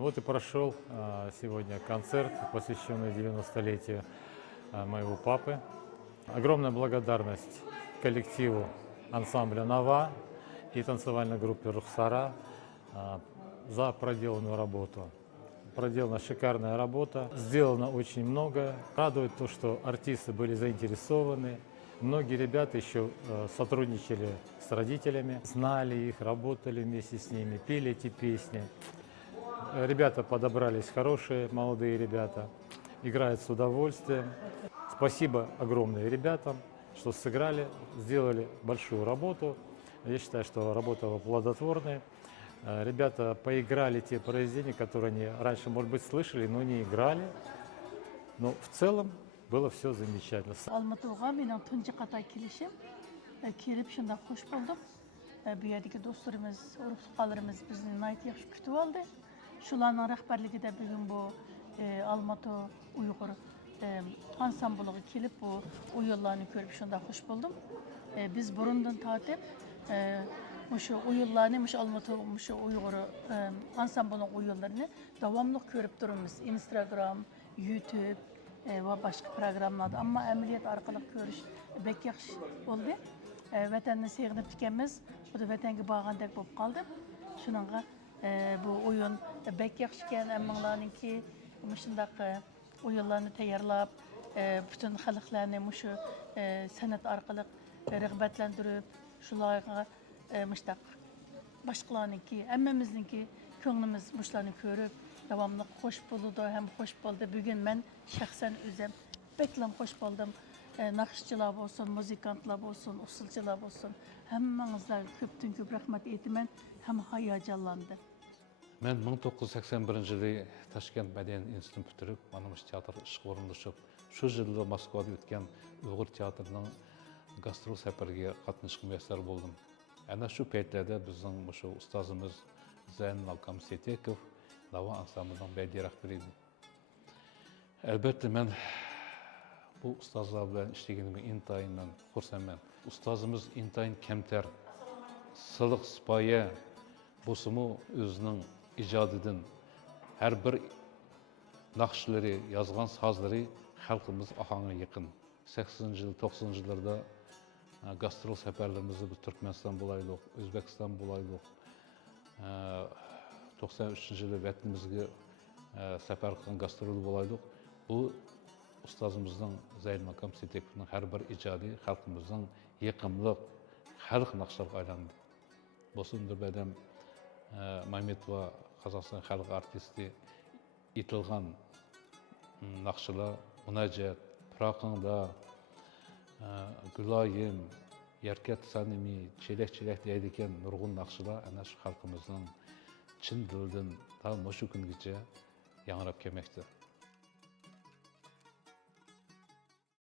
Вот и прошел сегодня концерт, посвященный 90-летию моего папы. Огромная благодарность коллективу ансамбля «Нова» и танцевальной группе «Рухсара» за проделанную работу. Проделана шикарная работа, сделано очень много. Радует то, что артисты были заинтересованы. Многие ребята еще сотрудничали с родителями, знали их, работали вместе с ними, пели эти песни. Ребята подобрались хорошие, молодые ребята, играют с удовольствием. Спасибо огромное ребятам, что сыграли, сделали большую работу. Я считаю, что работа была плодотворная. Ребята поиграли те произведения, которые они раньше, может быть, слышали, но не играли. Но в целом было все замечательно. Алматыға менің tunji qatay kelishim, kelip shunda xush buldum. Bu yerdagi do'stlarimiz, urug'-tuqqanlarimiz bizni nihoyat yaxshi kutib oldi. Shularning rahbarligida bugun bu Almatı Uyg'ur ansambliga kelib bu o'yinlarni ko'rib shunda xush buldum. Biz burundan tortib shu o'yinlarni, shu Almatı shu Uyg'ur ansamblining o'yinlarini davomli ko'rib turamiz. Instagram, YouTube va boshqa programmalarda, ammo amaliyot orqali ko'rish bek yaxshi bo'ldi. Vatanni sevg'inib ekanmiz, bu da vatanga borgandek bo'lib qoldim. Shuningga bu o'yin bek yaxshi ekan, hammanglarningki shundaq o'yinlarni tayyorlab, butun xalqlarni shu san'at orqali rag'batlantirib, shularga mushtaq boshqalarningki, hammamizningki ko'nglimiz mushlarni ko'rib davomli xush bo'ldi, ham xush bo'ldi. Bugun men shaxsan o'zim beklam xush bo'ldim. Naqshchilar bo'lsin, muzikantlar bo'lsin, usulchilar bo'lsin, hammangizlarga ko'pdan ko'p rahmat aytaman, ham hayajonlandim. Men 1981-yili Toshkent madaniyat institutini bitirib, mana shu teatr ishga o'rinlashib, shu yilda Moskvada o'tgan Uyg'ur teatrining gastrol safariga qatnashga muyassar bo'ldim. Ana shu paytlarda bizning shu ustozimiz Zaynul Kamsetekov Nava ansamblining badiiy rahbari edi. Albatta men bu ustozlar bilan ishlaganimga intayin xursandman. Ustozimiz intayin kamtar, siliq sipoya bo'lsa-mu o'zining ijodidan har bir naqshlari, yozgan sozlari xalqimiz ohangiga yaqin. 80-yil, 90-yillarda gastrol safarlarimizni biz Turkmaniston bo'laylik, O'zbekiston bo'laylik. 93-yili vatanimizga safar qilgan gastrol bo'laylik. Bu ustozimizning Zaynul Kamsetekovning har bir ijodi xalqimizning yaqinliq xalq naqshlariga aylandi. Bosundur badam Mametova Qozog'iston xalq artisti itilgan naqshlar, Munajat, Piraqingda, Guloyim, Yarkat Sanimi, Chelak deydigan nurg'un naqshlar ana shu xalqimizning chin dildan ta mushu kungacha yangrab kelmoqda.